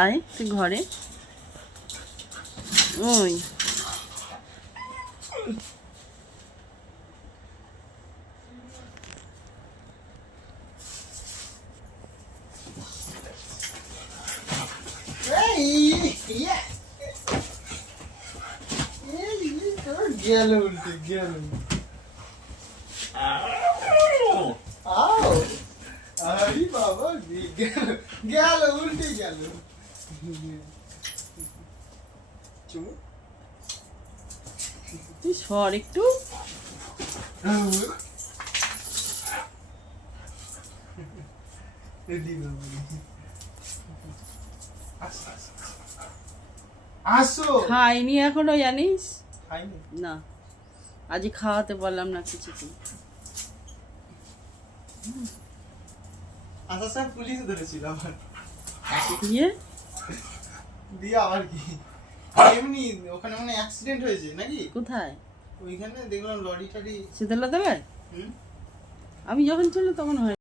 আয় তুই ঘরে। ওই গেল উল্টে গেল। আরে বাবা গেল উল্টে গেল। তুই সর একটু। আসো। খাইনি এখনো জানিস খাইনি না, আজই খাওয়াতে পারলাম না কিছুতেই। আসার সময় পুলিশ ধরেছিল আমার। দিয়ে দিয়ে আবার কি এমনি ওখানে মানে অ্যাক্সিডেন্ট হয়েছে নাকি? কোথায়? ওইখানে দেখলাম লরি টারি। শীতলা দেবে। হুম আমি যখন ছিল তখন হয়।